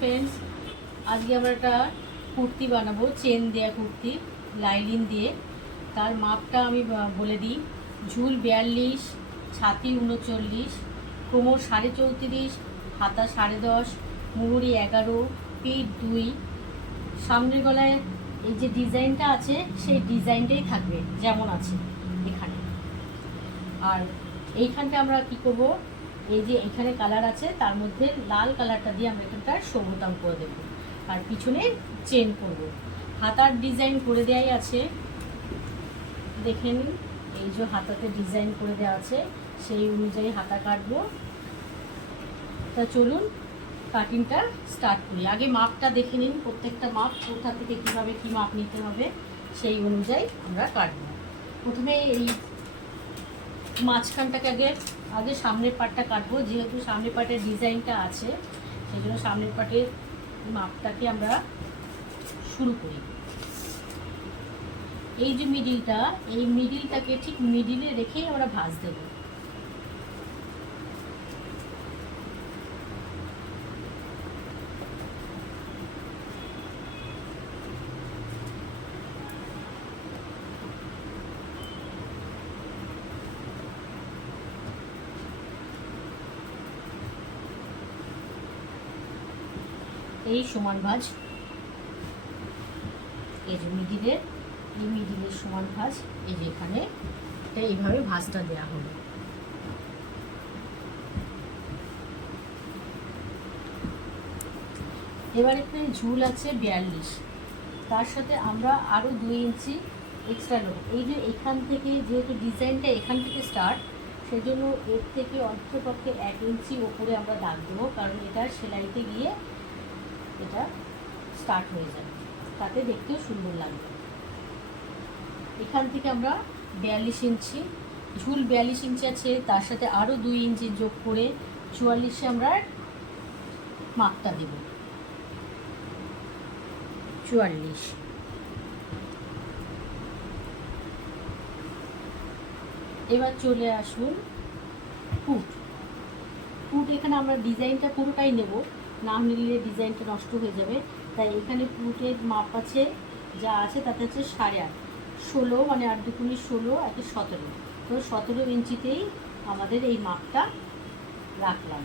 Friends আজকে আমরা একটা কুর্তি বানাবো চেন দেয়া কুর্তি লাইলিন দিয়ে। তার মাপটা আমি বলে দিই। ঝুল বিয়াল্লিশ, ছাতি উনচল্লিশ, কোমর সাড়ে চৌত্রিশ, হাতা সাড়ে দশ মুহুরি এগারো, পিঠ দুই। সামনের গলায় এই যে ডিজাইনটা আছে, সেই ডিজাইনটাই থাকবে, যেমন আছে এখানে। আর এইখানটা আমরা কি করব? এই যে এখানে কালার আছে, তার মধ্যে লাল কালারটা দিয়ে আমরা এখানটা সবুতাম করে দেব। আর পিছনে চেন করব। হাতার ডিজাইন করে দেওয়াই আছে। দেখেন এই যে হাতাতে ডিজাইন করে দেওয়া আছে, সেই অনুযায়ী হাতা কাটবো। তা চলুন কাটিংটা স্টার্ট করি। আগে মাপটা দেখে নিন, প্রত্যেকটা মাপ কোথা থেকে কীভাবে কী মাপ নিতে হবে, সেই অনুযায়ী আমরা কাটবো। প্রথমে এই মাঝখানটাকে আগে আগে সামনের পাটটা কাটবো, যেহেতু সামনের পাটের ডিজাইনটা আছে সেই জন্য সামনের পাটের মাপটাকে আমরা শুরু করি। এই যে মিডিলটা এই মিডিলটাকে ঠিক মিডিলে রেখেই আমরা ভাজ দেবো। এই সমান ভাঁজ। এই মিডিলের এই মিডিলের সমান ভাঁজ, এই যে এইভাবে ভাঁজটা দেওয়া হলো। এবার এখানে ঝুল আছে বিয়াল্লিশ। তার সাথে আমরা আরও দুই ইঞ্চি এক্সট্রা নেব। এই যে এখান থেকে যেহেতু ডিজাইনটা এখান থেকে স্টার্ট সেই জন্য এর থেকে অন্ততপক্ষে এক ইঞ্চি ওপরে আমরা দাগ দেবো। কারণ এটা সেলাইতে গিয়ে এটা স্টার্ট হয়ে যাবে তাতে দেখতেও সুন্দর লাগবে। এখান থেকে আমরা বিয়াল্লিশ ইঞ্চি, ঝুল বিয়াল্লিশ ইঞ্চি আছে, তার সাথে আরও দুই ইঞ্চি যোগ করে চুয়াল্লিশে আমরা মাপটা দেব। চুয়াল্লিশ। এবার চলে আসুন ফুট ফুট এখানে আমরা ডিজাইনটা পুরোটাই নেব। না নিলে ডিজাইনটা নষ্ট হয়ে যাবে। তাই এখানে ফুটের মাপ আছে, যা আছে তাতে হচ্ছে সাড়ে আট। ষোলো মানে আট দুকুনি ষোলো, একে সতেরো। তো সতেরো ইঞ্চিতেই আমাদের এই মাপটা রাখলাম।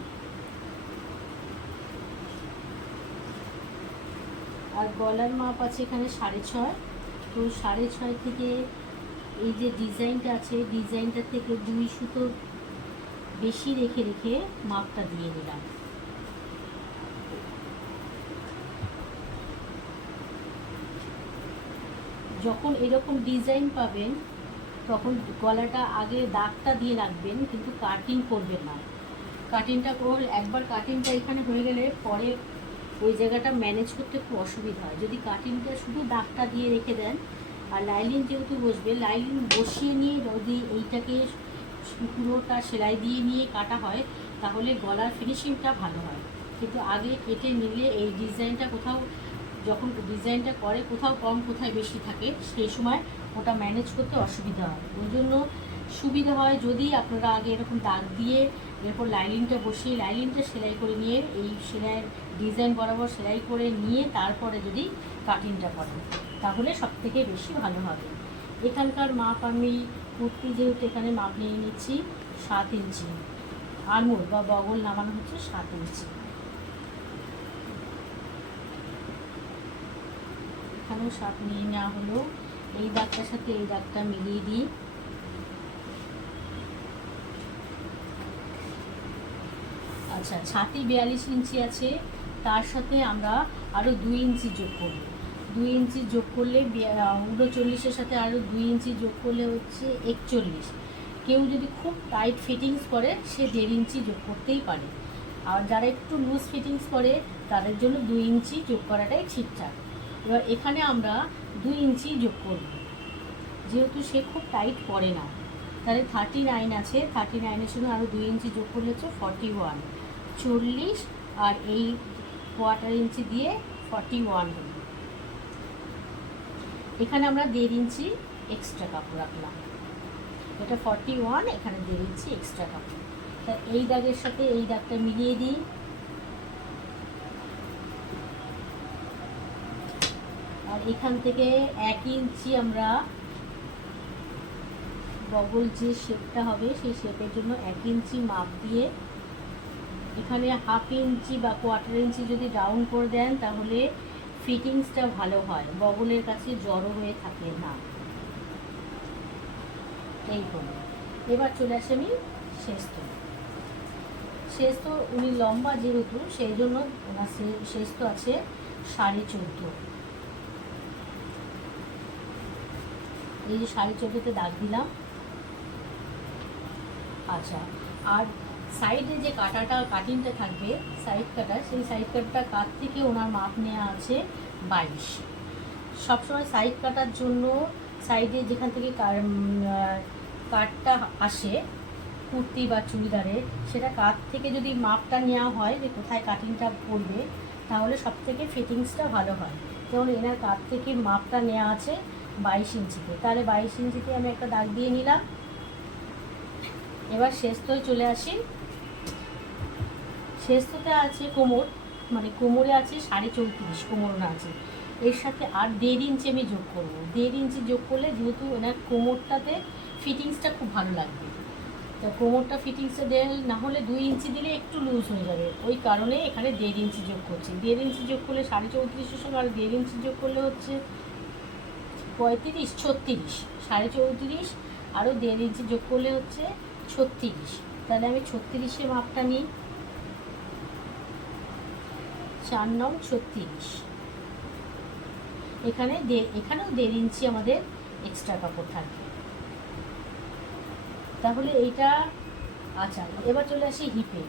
আর গলার মাপ আছে এখানে সাড়ে ছয়। তো সাড়ে ছয় থেকে এই যে ডিজাইনটা আছে ডিজাইনটা থেকে দুই সুতো বেশি রেখে রেখে মাপটা দিয়ে দিলাম। যখন এরকম ডিজাইন পাবেন, তখন গলাটা আগে দাগটা দিয়ে রাখবেন, কিন্তু কাটিং করবেন না। কাটিংটা করলে একবার কাটিংটা এখানে হয়ে গেলে পরে ওই জায়গাটা ম্যানেজ করতে খুব অসুবিধা হয়। যদি কাটিংটা শুধু দাগটা দিয়ে রেখে দেন, আর লাইলিন যেহেতু বসবে লাইলিন বসিয়ে নিয়ে যদি এইটাকে পুরোটা সেলাই দিয়ে নিয়ে কাটা হয়, তাহলে গলার ফিনিশিংটা ভালো হয়। কিন্তু আগে কেটে নিলে এই ডিজাইনটা কোথাও যখন ডিজাইনটা করে, কোথাও কম, কোথায় বেশি থাকে, সেই সময় ওটা ম্যানেজ করতে অসুবিধা হয়। ওই জন্য সুবিধা হয় যদি আপনারা আগে এরকম দাগ দিয়ে এরপর লাইলিনটা বসিয়ে লাইলিনটা সেলাই করে নিয়ে, এই সেলাইয়ের ডিজাইন বরাবর সেলাই করে নিয়ে তারপরে যদি কাটিংটা করেন, তাহলে সব থেকে বেশি ভালো হবে। এখানকার মাপ আমি কুর্তি যেহেতু এখানে মাপ নিয়ে নিচ্ছি, সাত ইঞ্চি। আঙুল বা বগল নামানো হচ্ছে সাত ইঞ্চি। এখানেও সাত নিয়ে নেওয়া হলো। এই দাগটার সাথে এই দাগটা মিলিয়ে দিই। আচ্ছা ছাতি বিয়াল্লিশ ইঞ্চি আছে। তার সাথে আমরা আরও দুই ইঞ্চি যোগ করব। দুই ইঞ্চি যোগ করলে উনচল্লিশের সাথে আরও দুই ইঞ্চি যোগ করলে হচ্ছে একচল্লিশ। কেউ যদি খুব টাইট ফিটিংস করে, সে দেড় ইঞ্চি যোগ করতেই পারে। আর যারা একটু লুজ ফিটিংস করে, তাদের জন্য দুই ইঞ্চি যোগ করাটাই ঠিকঠাক। এবার এখানে আমরা দুই ইঞ্চি যোগ করব। যেহেতু সে খুব টাইট পরে না, তাহলে থার্টি নাইন আছে। থার্টি নাইনের সঙ্গে আরও দুই ইঞ্চি যোগ করলে হচ্ছে ফর্টি ওয়ান চল্লিশ আর এই কোয়ার্টার ইঞ্চি দিয়ে ফর্টি ওয়ান হলো এখানে আমরা দেড় ইঞ্চি এক্সট্রা কাপড় রাখলাম। এটা ফর্টি ওয়ান এখানে দেড় ইঞ্চি এক্সট্রা কাপড়। তা এই দাগের সাথে এই দাগটা মিলিয়ে দিই। আর এখান থেকে এক ইঞ্চি আমরা বগল যে শেপটা হবে, সেই শেপের জন্য এক ইঞ্চি মাপ দিয়ে এখানে হাফ ইঞ্চি বা কোয়ার্টার ইঞ্চি যদি ডাউন করে দেন, তাহলে ফিটিংসটা ভালো হয়। বগলের কাছে জড়ো হয়ে থাকে না। এই হলো। এবার চলে আসে আমি শেষ তো শেষ তো উনি লম্বা যেহেতু, সেই জন্য ওনার শেষ তো আছে সাড়ে চোদ্দ। এই যে সাড়ে চোদ্দোতে দাগ দিলাম। আচ্ছা আর সাইডে যে কাটাটা, কাটিংটা থাকবে, সাইড কাটা, সেই সাইড কাটটা কাট থেকে ওনার মাপ নেওয়া আছে বাইশ। সবসময় সাইড কাটার জন্য সাইডে যেখান থেকে কাটটা আসে, কুর্তি বা চুড়িদারের, সেটা কাট থেকে যদি মাপটা নেওয়া হয় যে কোথায় কাটিংটা পড়বে, তাহলে সব থেকে ফিটিংসটা ভালো হয়। যেমন এনার কাট থেকে মাপটা নেওয়া আছে বাইশ ইঞ্চিতে। তাহলে বাইশ ইঞ্চিতে আমি একটা দাগ দিয়ে নিলাম। এবার শেষতোয় চলে আসি। শেষতোতে আছে কোমর মানে কোমরে আছে সাড়ে চৌত্রিশ কোমরনা আছে। এর সাথে আর দেড় ইঞ্চি আমি যোগ করব। দেড় ইঞ্চি যোগ করলে যেহেতু ওনার কোমরটাতে ফিটিংসটা খুব ভালো লাগবে। তো কোমরটা ফিটিংসটা দেয় না হলে দুই ইঞ্চি দিলে একটু লুজ হয়ে যাবে। ওই কারণে এখানে দেড় ইঞ্চি যোগ করছি। দেড় ইঞ্চি যোগ করলে সাড়ে চৌত্রিশের সঙ্গে আর দেড় ইঞ্চি যোগ করলে হচ্ছে পঁয়ত্রিশ, ছত্রিশ, সাড়ে চৌত্রিশ আরও দেড় ইঞ্চি যোগ করলে হচ্ছে ছত্রিশ। তাহলে আমি ছত্রিশের মাপটা নিই। চার নং ছত্রিশ। এখানে এখানেও দেড় ইঞ্চি আমাদের এক্সট্রা কাপড় থাকবে তাহলে এইটা আচ্ছা এবার চলে আসি হিপে।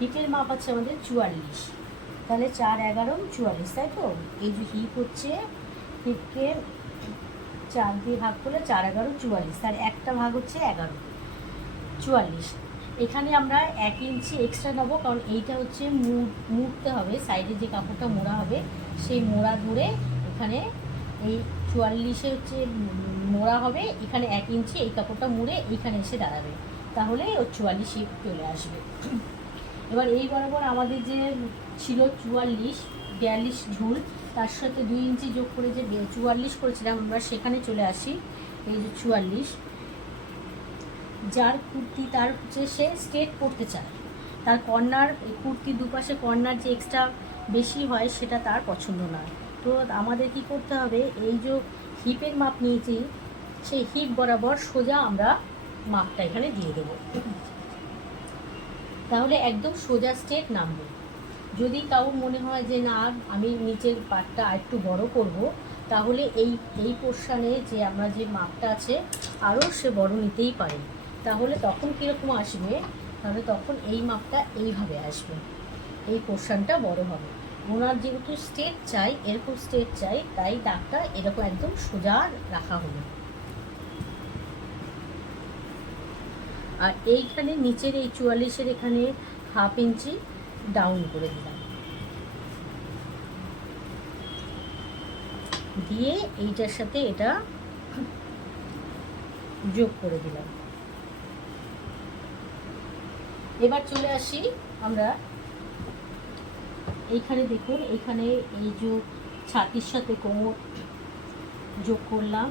হিপের মাপ আছে আমাদের চুয়াল্লিশ। তাহলে চার এগারো, চুয়াল্লিশ, তাই তো? এই যে হিপ হচ্ছে হিপকে চার দিয়ে ভাগ করলে চার এগারো চুয়াল্লিশ। তার একটা ভাগ হচ্ছে এগারো। চুয়াল্লিশ। এখানে আমরা এক ইঞ্চি এক্সট্রা নেব, কারণ এইটা হচ্ছে মুড়তে হবে। সাইডে যে কাপড়টা মোড়া হবে, সেই মোড়া ধরে এখানে এই চুয়াল্লিশে হচ্ছে মোড়া হবে। এখানে এক ইঞ্চি এই কাপড়টা মুড়ে এইখানে এসে দাঁড়াবে। তাহলে ও চুয়াল্লিশে চলে আসবে। এবার এই বরাবর আমাদের যে ছিল চুয়াল্লিশ, বিয়াল্লিশ ঝুল তার সাথে দুই ইঞ্চি যোগ করে যে চুয়াল্লিশ করেছিলাম, আমরা সেখানে চলে আসি। এই যে চুয়াল্লিশ। যার কুর্তি, তার হচ্ছে সে স্ট্রেট করতে চায়। তার কর্নার কুর্তির দুপাশে কর্নার যে এক্সট্রা বেশি হয়, সেটা তার পছন্দ না। তো আমাদের কি করতে হবে? এই যে হিপের মাপ নিয়েছি, সেই হিপ বরাবর সোজা আমরা মাপটা এখানে দিয়ে দেবো। তাহলে একদম সোজা স্ট্রেট নামবে। যদি কাউ মনে হয় যে না, আমি নিচের পাটটা আরেকটু বড় করব, তাহলে এই এই পোর্শানে যে আমরা যে মাপটা আছে, আরও সে বড় নিতেই পারে। তাহলে তখন কীরকম আসবে? তাহলে তখন এই মাপটা এইভাবে আসবে। এই পোর্শনটা বড় হবে। ওনার যেহেতু স্টেট চাই, এরকম স্টেট চাই, তাই দাগটা এরকম একদম সোজা রাখা হলো। আর এইখানে, নিচের এই চুয়াল্লিশের এখানে হাফ ইঞ্চি ডাউন করে দিলাম। দিয়ে এইটার সাথে এটা যোগ করে দিলাম। এবার চলে আসি আমরা এইখানে দেখুন, এইখানে এই যে ছাতির সাথে কোমর যোগ করলাম।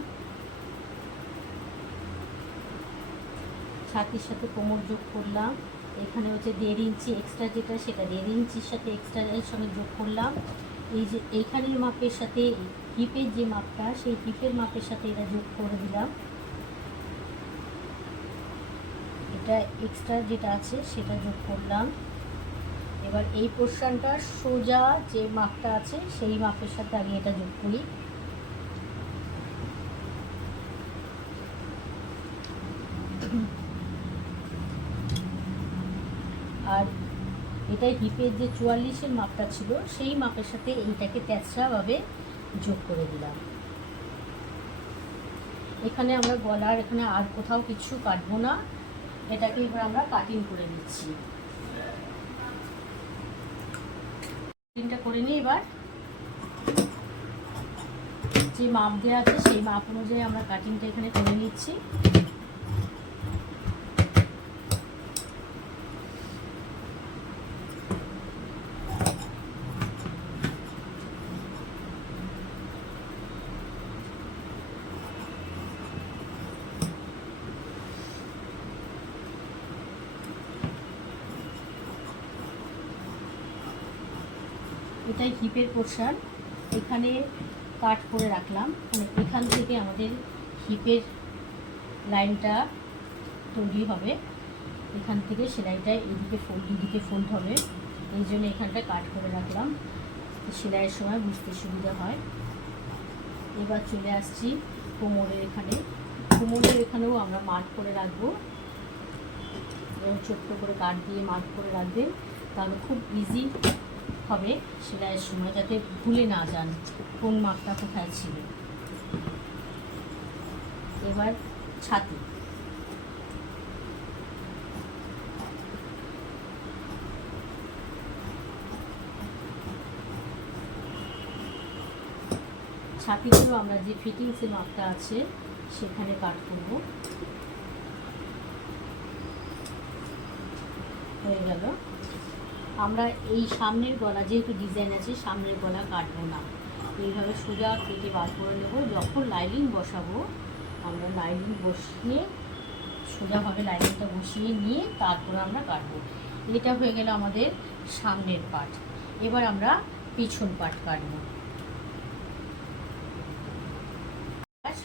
ছাতির সাথে কোমর যোগ করলাম। এখানে হচ্ছে দেড় ইঞ্চি এক্সট্রা যেটা, সেটা দেড় ইঞ্চির সাথে এক্সট্রা এর সঙ্গে যোগ করলাম। এই যে এইখানের মাপের সাথে হিপের যে মাপটা, সেই হিপের মাপের সাথে এটা যোগ করে দিলাম। এটা এক্সট্রা যেটা আছে, সেটা যোগ করলাম। এবার এই পোর্শনটা সোজা যে মাপটা আছে, সেই মাপের সাথে আগে এটা যোগ করি আর এটা হিপের যে চুয়াল্লিশের মাপটা ছিল, সেই মাপের সাথে এইটাকে তেসরাভাবে যোগ করে দিলাম। এখানে আমরা গলার, এখানে আর কোথাও কিছু কাটবো না। এটাকে এবার আমরা কাটিং করে নিচ্ছি। কাটিংটা করে নিই এবার যে মাপ দেওয়া আছে, সেই মাপ অনুযায়ী আমরা কাটিংটা এখানে করে নিচ্ছি। হিপের পোর্শন এখানে কাট করে রাখলাম। মানে এখান থেকে আমাদের হিপের লাইনটা তৈরি হবে। এখান থেকে সেলাইটা এদিকে ফোল্ড এদিকে ফোল্ড হবে। এই জন্য এখানটা কাট করে রাখলাম। সেলাইয়ের সময় বুঝতে সুবিধা হয়। এবার চলে আসছি কোমরের এখানে। কোমরের এখানেও আমরা মার্ক করে রাখব। এরকম ছোট্ট করে কাট দিয়ে মার্ক করে রাখবেন তাহলে খুব ইজি হবে সেলাইয়ের সময় যাতে ভুলে না যান। কোন মাপটা কোথায় ছিল? এবার ছাতি। ছাতিগুলো আমরা যে ফিটিংসের মাপটা আছে, সেখানে কাট করব। হয়ে গেল। আমরা এই সামনের গলা, যেহেতু ডিজাইন আছে, সামনের গলা কাটবো না। এইভাবে সোজা কেটে বার করে নেব। যখন লাইনিং বসাবো, আমরা লাইনিং বসিয়ে, সোজাভাবে লাইনিংটা বসিয়ে নিয়ে তারপরে আমরা কাটবো। এটা হয়ে গেল আমাদের সামনের পার্ট এবার আমরা পিছন পার্ট কাটবো।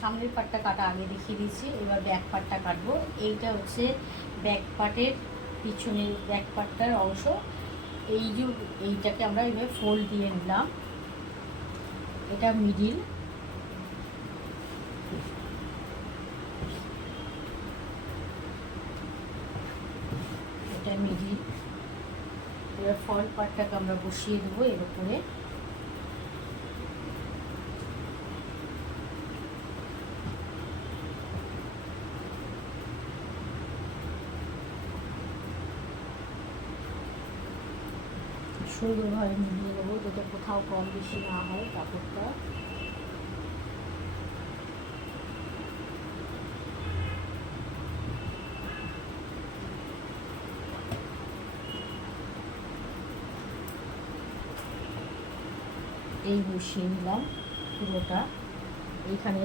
সামনের পার্টটা কাটা আগে দেখিয়ে দিচ্ছি। এবার ব্যাক পাটটা কাটবো। এইটা হচ্ছে ব্যাক পাটের পিছনের ব্যাক পার্টটার অংশ। এই যে এইটাকে আমরা এইভাবে ফোল্ড দিয়ে নিলাম। এটা মিডিল এটা মিডিল এবার ফল পাটটাকে আমরা বসিয়ে দেবো এর উপরে। সুন্দরভাবে মিলিয়ে নেব যাতে কোথাও কম বেশি না হয় কাপড়টা। এই বসিয়ে নিলাম পুরোটা। এইখানে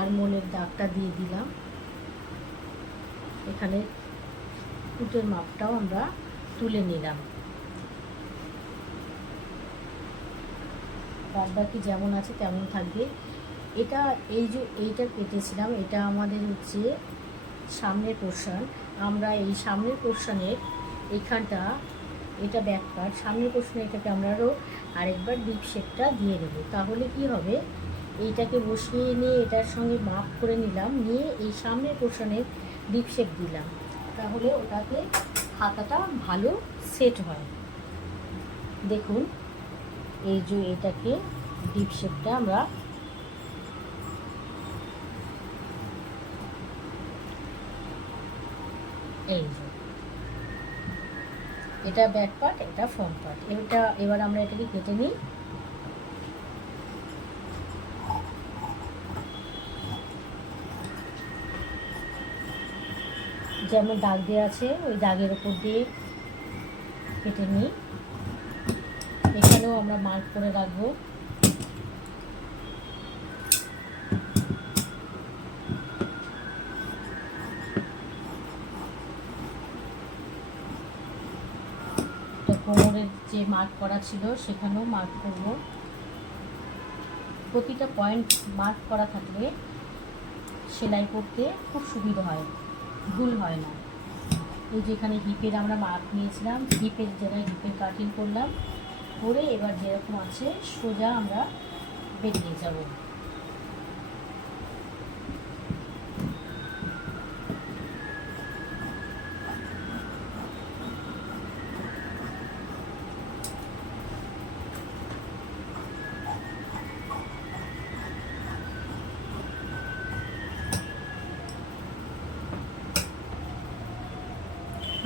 আরমোলের দাগটা দিয়ে দিলাম। এখানে কুটের মাপটাও আমরা তুলে নিলাম। বাদ বাকি যেমন আছে তেমন থাকবে। এটা এই যে এইটা কেটেছিলাম এটা আমাদের হচ্ছে সামনের পোর্শন আমরা এই সামনের পোর্শনের এখানটা, এটা ব্যাক পার্ট সামনের পোর্শনে এটাকে আমরা আরও আরেকবার ডিপ শেপটা দিয়ে দেবো তাহলে কি হবে? এইটাকে বসিয়ে নিয়ে এটার সঙ্গে মাপ করে নিলাম, নিয়ে এই সামনের পোর্শনের ডিপ শেপ দিলাম। তাহলে ওটাকে হাতাটা ভালো সেট হয়। দেখুন, এই যে এটাকে ডিপ শেপটা আমরা এই যে, এটা ব্যাক পার্ট এটা ফ্রন্ট পার্ট এটা এবার আমরা এটাকে কেটে নিই। যেমন দাগ দেওয়া আছে, ওই দাগের ওপর দিয়ে কেটে নিই। এখানেও আমরা মার্ক করে রাখব। কোমরের যে মার্ক করা ছিল, সেখানেও মার্ক করব। প্রতিটা পয়েন্ট মার্ক করা থাকলে সেলাই করতে খুব সুবিধা হয়। ভুল হয় না। তো যেখানে হিপের আমরা মাপ নিয়েছিলাম, হিপের জায়গায় হিপের কাটিং করলাম, করে এবার যেরকম আছে সোজা আমরা বেরিয়ে যাব।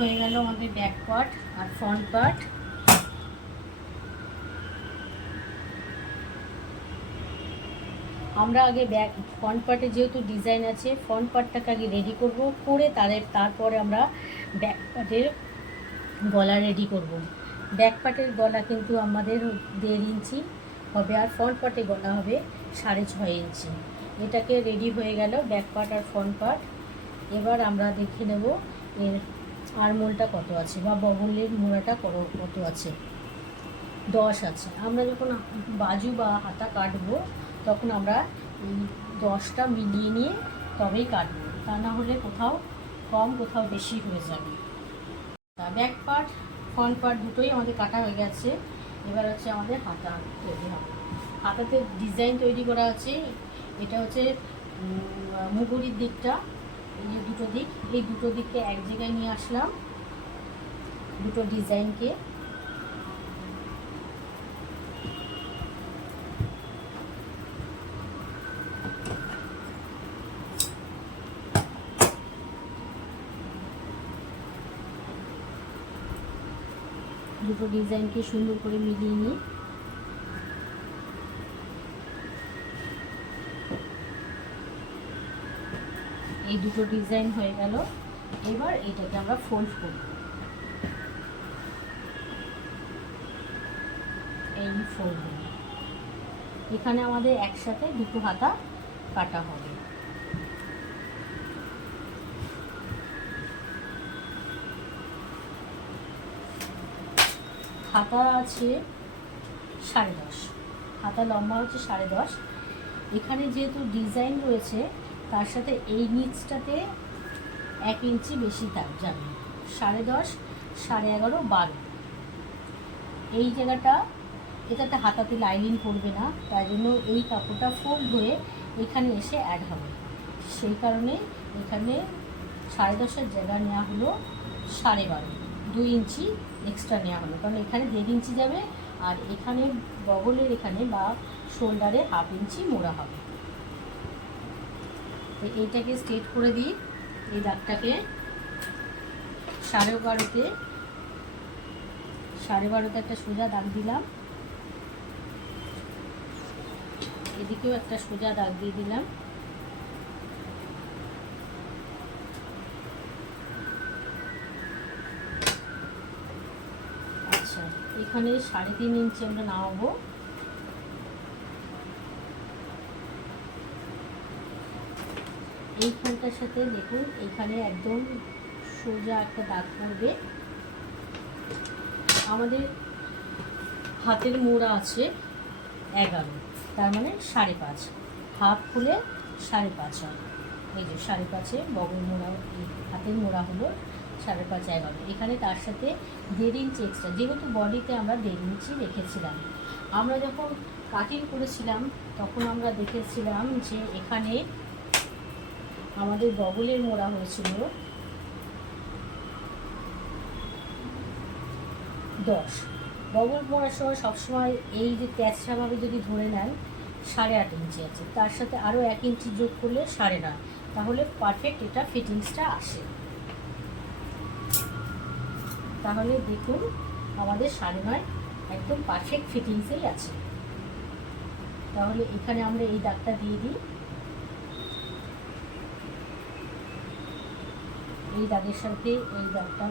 হয়ে গেল আমাদের ব্যাক পার্ট আর ফ্রন্ট পার্ট আমরা আগে ব্যাক ফ্রন্ট পার্টে যেহেতু ডিজাইন আছে ফ্রন্ট পার্টটাকে আগে রেডি করব, করে তাদের, তারপরে আমরা ব্যাক পার্টের গলা রেডি করব। ব্যাক পার্টের গলা কিন্তু আমাদের দেড় ইঞ্চি হবে আর ফ্রন্ট পার্টে গলা হবে সাড়ে ছয় ইঞ্চি। এটাকে রেডি হয়ে গেল ব্যাক পার্ট আর ফ্রন্ট পার্ট এবার আমরা দেখে নেব এর আরমোলটা কত আছে? বা বগলের মোড়াটা কত আছে? দশ আছে। আমরা যখন বাজু বা হাতা কাটবো, তখন আমরা দশটা মিলিয়ে নিয়ে তবেই কাটবো। তা না হলে কোথাও কম, কোথাও বেশি হয়ে যাবে। ব্যাক পার্ট ফ্রন্ট পার্ট দুটোই আমাদের কাটা হয়ে গেছে। এবার হচ্ছে আমাদের হাতা তৈরি হবে। হাতাতে ডিজাইন তৈরি করা আছে। এটা হচ্ছে মুগুরির দিকটা। যে দুটো দিক, এই দুটো দিককে এক জায়গায় নিয়ে আসলাম। দুটো ডিজাইনকে। দুটো ডিজাইনকে সুন্দর করে মিলিয়ে নিই। এই দুটো ডিজাইন হয়ে গেল। এবার এটাকে আমরা ফোল্ড করব। এই ফোল্ড এখানে আমাদের একসাথে দুটো হাতা কাটা হবে। হাতা আছে সাড়ে দশ। হাতা লম্বা হচ্ছে সাড়ে দশ। এখানে যেহেতু ডিজাইন রয়েছে তার সাথে এই নিচটাতে এক ইঞ্চি বেশি থাক যাবে। সাড়ে দশ, সাড়ে এগারো, বারো। এই জায়গাটা এটাতে হাতাতে লাইনিং করবে না, তাই জন্য এই কাপড়টা ফোল্ড হয়ে এখানে এসে অ্যাড হবে। সেই কারণে এখানে সাড়ে দশের জায়গা নেওয়া হলো সাড়ে বারো। দুই ইঞ্চি এক্সট্রা নেওয়া হলো, কারণ এখানে দেড় ইঞ্চি যাবে আর এখানে বগলের এখানে বা শোল্ডারে হাফ ইঞ্চি মোড়া হবে। এইটাকে স্ট্রেট করে দিই, এই দাগটাকে। সাড়ে বারোতে সাড়ে বারোতে একটা সোজা দাগ দিলাম। এদিকেও একটা সোজা দাগ দিয়ে দিলাম। আচ্ছা এখানে সাড়ে তিন ইঞ্চি আমরা নামাবো। এইখানটার সাথে দেখুন, এখানে একদম সোজা একটা দাগ পড়বে। আমাদের হাতের মোড়া আছে এগারো, তার মানে সাড়ে পাঁচ। হাফ খুলে সাড়ে পাঁচ হয়। এই যে সাড়ে পাঁচে বগল মোড়া, এই হাতের মোড়া হলো সাড়ে পাঁচ এগারো। এখানে তার সাথে দেড় ইঞ্চি এক্সট্রা যেহেতু বডিতে আমরা দেড় ইঞ্চি রেখেছিলাম। আমরা যখন কাটিং করেছিলাম, তখন আমরা দেখেছিলাম যে এখানে আমাদের বগলের মোড়া হয়েছিল দশ। বগল মোড়ার সময় সবসময় এই যে ক্যাচড়াভাবে যদি ধরে নেন, সাড়ে আট ইঞ্চি আছে। তার সাথে আরও এক ইঞ্চি যোগ করলে সাড়ে নয়। তাহলে পারফেক্ট এটা ফিটিংসটা আসে। তাহলে দেখুন, আমাদের সাড়ে নয় একদম পারফেক্ট ফিটিংসেই আছে। তাহলে এখানে আমরা এই দাগটা দিয়ে দিই। এই দাগের সাথে এই দাগটা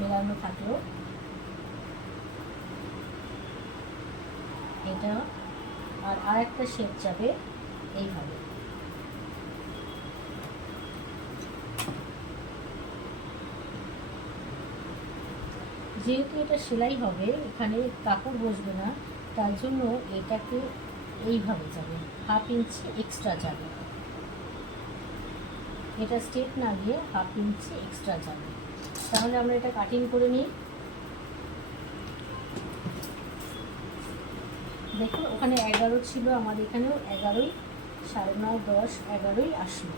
মেলানো থাকল। এটা আর আরেকটা শেপ যাবে এইভাবে। যেহেতু এটা সেলাই হবে, এখানে কাপড় বসবে না, তার জন্য এটাকে এইভাবে যাবে, হাফ ইঞ্চি এক্সট্রা যাবে। এটা স্টেপ না গিয়ে হাফ ইঞ্চি এক্সট্রা যাবে তাহলে আমরা এটা কাটিং করে নিই। দেখুন, ওখানে এগারো ছিল আমার এখানেও এগারোই, সাড়ে নয়, দশ, এগারোই আসলো।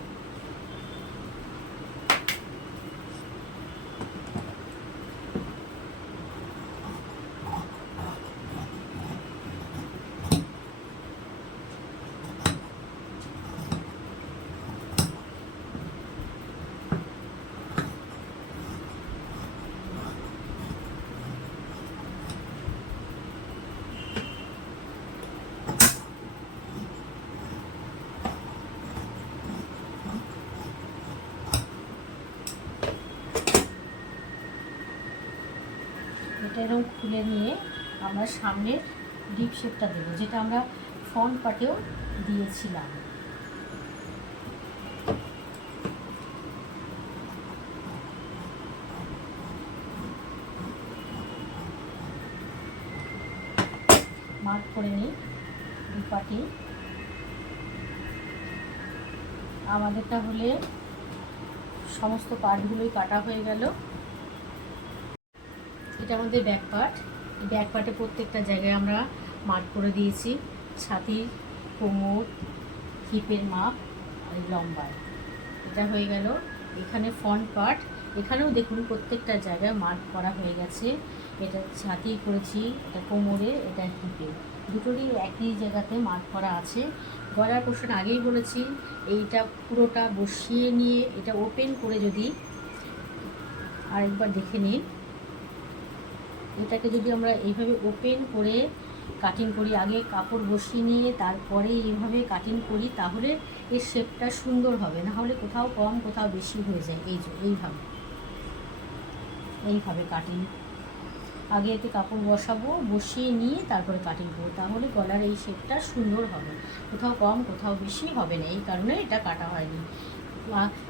তুলে নিয়ে আমরা সামনের ডিপ শেপটা দেবো, যেটা আমরা ফ্রন্ট পার্টেও দিয়েছিলাম। মার্ক করে নিই দুপাটি আমাদেরটা হলে সমস্ত পার্টগুলোই কাটা হয়ে গেল। এটা আমাদের ব্যাক পার্ট ব্যাক পার্টে প্রত্যেকটা জায়গায় আমরা মার্ক করে দিয়েছি। ছাতি, কোমর হিপের মাপ আর লম্বায় এটা হয়ে গেল এখানে ফ্রন্ট পার্ট এখানেও দেখুন প্রত্যেকটা জায়গায় মার্ক করা হয়ে গেছে। এটা ছাতি করেছি, এটা কোমরে, এটা হিপে দুটোরই একই জায়গাতে মার্ক করা আছে। গলার পোর্শন আগেই বলেছি, এইটা পুরোটা বসিয়ে নিয়ে এটা ওপেন করে যদি আরেকবার দেখে নিন। এটাকে যদি আমরা এইভাবে ওপেন করে কাটিং করি, আগে কাপড় বসিয়ে নিয়ে তারপরে এইভাবে কাটিং করি, তাহলে এর শেপটা সুন্দর হবে। না হলে কোথাও কম, কোথাও বেশি হয়ে যায়। এই যে, এইভাবে। এইভাবে কাটিং আগে এতে কাপড় বসাবো, বসিয়ে নিয়ে তারপরে কাটিং করব। তাহলে গলার এই শেপটা সুন্দর হবে। কোথাও কম, কোথাও বেশি হবে না। এই কারণে এটা কাটা হয়নি।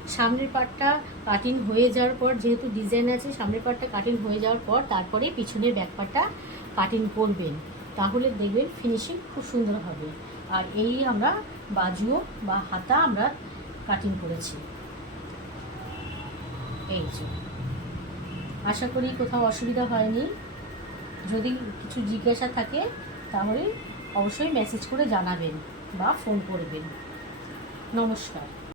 সামনের পার্টটা কাটিং হয়ে যাওয়ার পর যেহেতু ডিজাইন আছে, সামনের পার্টটা কাটিং হয়ে যাওয়ার পর তারপরে পিছনের ব্যাক পার্টটা কাটিং করবেন। তাহলে দেখবেন ফিনিশিং খুব সুন্দর হবে। আর এই আমরা বাজুও বা হাতা আমরা কাটিং করেছি। এই যে। আশা করি কোথাও অসুবিধা হয়নি। যদি কিছু জিজ্ঞাসা থাকে, তাহলে অবশ্যই মেসেজ করে জানাবেন বা ফোন করবেন। নমস্কার।